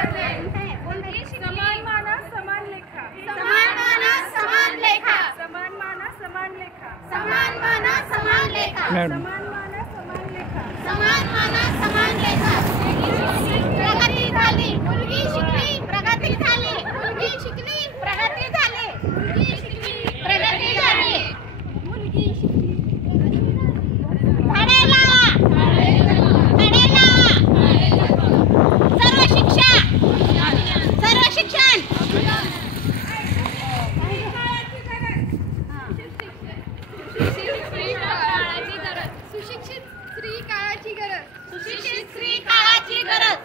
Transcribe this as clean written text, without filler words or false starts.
समान माना समान लेखा, समान माना समान लेखा, समान माना समान लेखा, समान माना समान लेखा, समान माना समान लेखा, समान माना समान लेखा. प्रगती झाली, मुलगी शिकली, प्रगती झाली, मुलगी शिकली, प्रगती झाली, मुलगी शिकली, प्रगती झाली. मुलगी शिकली, झाडे लावा, झाडे लावा. सर्व शिक्षा, सर्व शिक्षण. सुशिक्षित स्त्री काळाची गरज, सुशिक्षित स्त्री काळाची गरज.